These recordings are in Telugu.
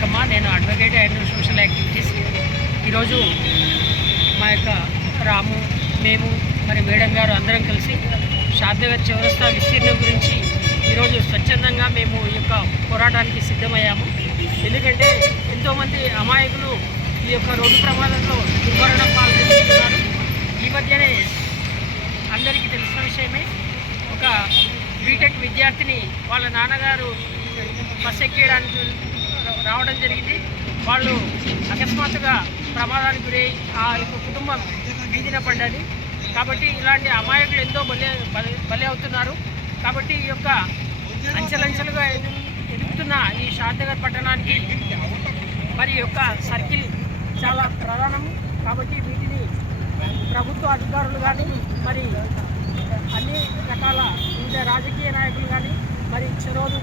విశాఖమ్మ నేను అడ్వకేట్ అండ్ సోషల్ యాక్టివిటీస్ ఈరోజు మా యొక్క రాము మేము మరి మేడం గారు అందరం కలిసి షాద్నగర్ చివరస్థా విస్తీర్ణం గురించి ఈరోజు స్వచ్ఛందంగా మేము ఈ యొక్క పోరాటానికి సిద్ధమయ్యాము. ఎందుకంటే ఎంతోమంది అమాయకులు ఈ యొక్క రోడ్డు ప్రమాదంలో దుర్మరణం పాల్గొంటున్నారు. ఈ మధ్యనే అందరికీ తెలిసిన విషయమే ఒక బీటెక్ విద్యార్థిని వాళ్ళ నాన్నగారు బస్ ఎక్కేయడానికి రావడం జరిగింది. వాళ్ళు అకస్మాత్తుగా ప్రమాదానికి గురై ఆ యొక్క కుటుంబం వీధిన పడ్డది. కాబట్టి ఇలాంటి అమాయకులు ఎంతో బలే బలి అవుతున్నారు. కాబట్టి ఈ యొక్క అంచెలంచెలుగా ఎదుగుతున్న ఈ షాద్నగర్ పట్టణానికి మరి యొక్క సర్కిల్ చాలా ప్రధానము కాబట్టి వీటిని ప్రభుత్వ అధికారులు కానీ మరి అన్ని రకాల వివిధ రాజకీయ నాయకులు కానీ మరి చొరవలు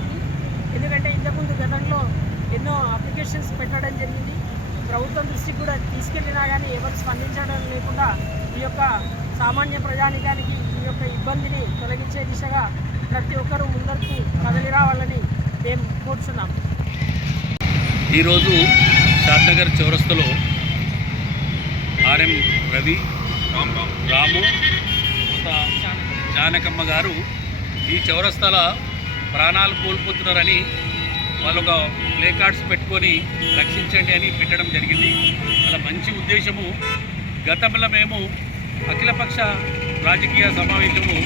ఎందుకంటే ఎన్నో అప్లికేషన్స్ పెట్టడం జరిగింది. ప్రభుత్వం దృష్టికి కూడా తీసుకెళ్ళినా కానీ ఎవరు స్పందించడం లేకుండా ఈ యొక్క సామాన్య ప్రజానికానికి ఈ యొక్క ఇబ్బందిని తొలగించే దిశగా ప్రతి ఒక్కరూ ముందరకు కదలి రావాలని మేము కోరుచున్నాం. ఈరోజు షాద్నగర్ చౌరస్తలో ఆర్ఎం రవి రాము జానకమ్మ గారు ఈ చౌరస్తల ప్రాణాలు కోల్పోతున్నారని వాళ్ళు ఒక ప్లే కార్డ్స్ పెట్టుకొని రక్షించండి అని పెట్టడం జరిగింది. అలా మంచి ఉద్దేశము. గతంలో మేము అఖిలపక్ష రాజకీయ సమావేశము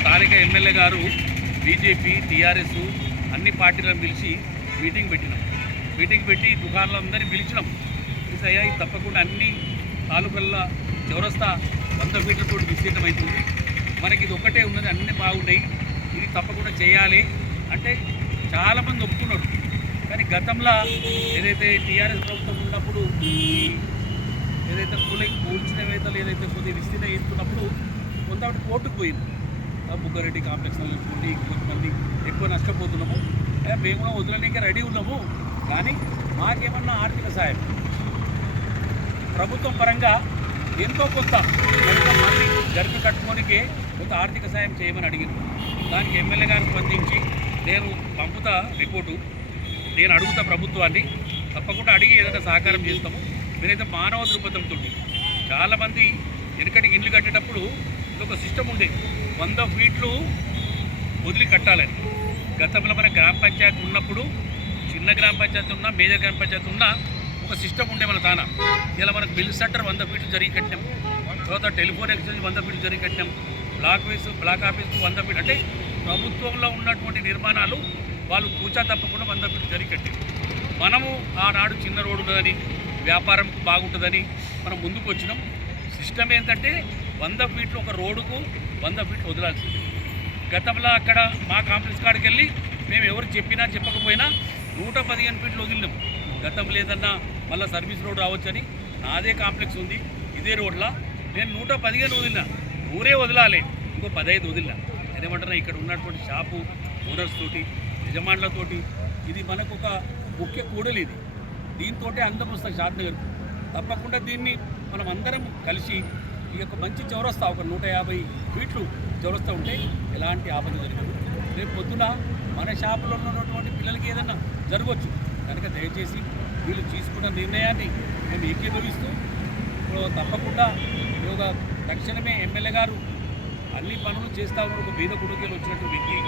స్థానిక ఎమ్మెల్యే గారు బీజేపీ టీఆర్ఎస్ అన్ని పార్టీలను పిలిచి మీటింగ్ పెట్టినాం. మీటింగ్ పెట్టి దుకాణాలందరినీ పిలిచినాం. పిలిచి అయ్యా ఇది తప్పకుండా అన్ని తాలూకల్లో చౌరస్తా వంద ఫీట్లతో విస్తీర్ణం అవుతుంది మనకి ఇది ఒక్కటే ఉన్నది అన్నీ బాగున్నాయి. ఇది తప్పకుండా చేయాలి. అంటే చాలామంది ఒప్పుకున్నారు. కానీ గతంలో ఏదైతే టీఆర్ఎస్ ప్రభుత్వం ఉన్నప్పుడు ఏదైతే ఏదైతే కూలి కూల్చినవేతలు ఏదైతే కొద్దిగా విస్తీర్ణ వేసుకున్నప్పుడు కొంత కోర్టుకు పోయింది. ఆ బుగ్గారెడ్డి కాంప్లెక్స్ అనుకోండి కొంతమంది ఎక్కువ నష్టపోతున్నాము. మేము కూడా వదలనీకే రెడీ ఉన్నాము. కానీ మాకేమన్నా ఆర్థిక సాయం? ప్రభుత్వం పరంగా ఎంతో కొంత మళ్ళీ గరిపి కట్టుకోనికే కొంత ఆర్థిక సాయం చేయమని అడిగింది దానికి ఎమ్మెల్యే గారు స్పందించి నేను పంపుతా రిపోర్టు. నేను అడుగుతా ప్రభుత్వాన్ని తప్పకుండా అడిగి ఏదైనా సహకారం చేస్తాము. మీరైతే మానవ దృక్పథంతో చాలామంది వెనకటికి ఇండ్లు కట్టేటప్పుడు ఇది ఒక సిస్టమ్ ఉండేది వంద ఫీట్లు వదిలి కట్టాలని. గతంలో మన గ్రామ పంచాయతీ ఉన్నప్పుడు చిన్న గ్రామ పంచాయతీ ఉన్నా మేజర్ గ్రామ పంచాయతీ ఉన్నా ఒక సిస్టమ్ ఉండే మన తాన. ఇలా మనకు బిల్ సెంటర్ వంద ఫీట్లు జరిగి కట్టినాం. తర్వాత టెలిఫోన్ ఎక్స్చేంజ్ వంద ఫీట్లు జరిగి కట్టినాం. బ్లాక్ ఆఫీస్ బ్లాక్ ఆఫీస్ వంద ఫీట్ అంటే ప్రభుత్వంలో ఉన్నటువంటి నిర్మాణాలు వాళ్ళు కూచా తప్పకుండా వంద ఫీట్లు జరిగి కట్టారు. మనము ఆనాడు చిన్న రోడ్డు ఉన్నదని వ్యాపారం బాగుంటుందని మనం ముందుకు వచ్చినాం. సిస్టమ్ ఏంటంటే వంద ఫీట్లు ఒక రోడ్డుకు వంద ఫీట్లు వదలాల్సింది. గతంలో అక్కడ మా కాంప్లెక్స్ కాడికి వెళ్ళి మేము ఎవరు చెప్పినా చెప్పకపోయినా నూట పదిహేను ఫీట్లు వదిలినాం. గతంలో ఏదన్నా మళ్ళీ సర్వీస్ రోడ్ రావచ్చని నాదే కాంప్లెక్స్ ఉంది ఇదే రోడ్లా. నేను నూట పదిహేను వదిలినా ఊరే వదలాలి ఇంకో పదహైదు వదిలినా. నేనేమంటున్నా ఇక్కడ ఉన్నటువంటి షాపు ఓనర్స్ తోటి యజమానులతోటి ఇది మనకు ఒక ముఖ్య కూడలి ఇది. దీంతో అందం వస్తుంది షాద్నగర్ తప్పకుండా దీన్ని మనం అందరం కలిసి ఈ యొక్క మంచి చౌరస్తా ఒక నూట యాభై ఫీట్లు చౌరస్తా ఉంటే ఎలాంటి ఆపద జరగదు. రేపు పొద్దున మన షాపులో ఉన్నటువంటి పిల్లలకి ఏదన్నా జరగవచ్చు. కనుక దయచేసి వీళ్ళు తీసుకున్న నిర్ణయాన్ని మేము ఏకీభవిస్తూ ఇప్పుడు తప్పకుండా యోగ తక్షణమే ఎమ్మెల్యే గారు అన్ని పనులు చేస్తా ఉన్న ఒక బీద కుటుంబాలు వచ్చినట్టు వ్యక్తి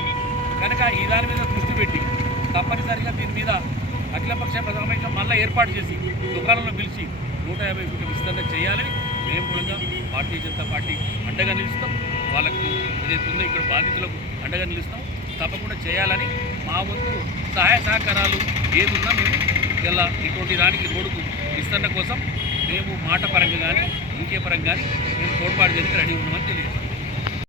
కనుక ఈ దాని మీద దృష్టి పెట్టి తప్పనిసరిగా దీని మీద అఖిలపక్ష ప్రధానమైన మళ్ళీ ఏర్పాటు చేసి దుకాణంలో పిలిచి నూట యాభై కోట్ల విస్తరణ చేయాలని మేము కూడా భారతీయ జనతా పార్టీ అండగా నిలుస్తాం. వాళ్ళకు ఏదైతే ఉందో ఇక్కడ బాధితులకు అండగా నిలుస్తాం. తప్పకుండా చేయాలని మా వంతు సహాయ సహకారాలు ఏదున్నా మేము ఇలా ఇటువంటి దానికి రోడ్డుకు విస్తరణ కోసం మేము మాట పరంగా కానీ ఇంకే పరంగా కానీ మేము తోడ్పాటు చేయడానికి రెడీ ఉన్నామని తెలియజేస్తాం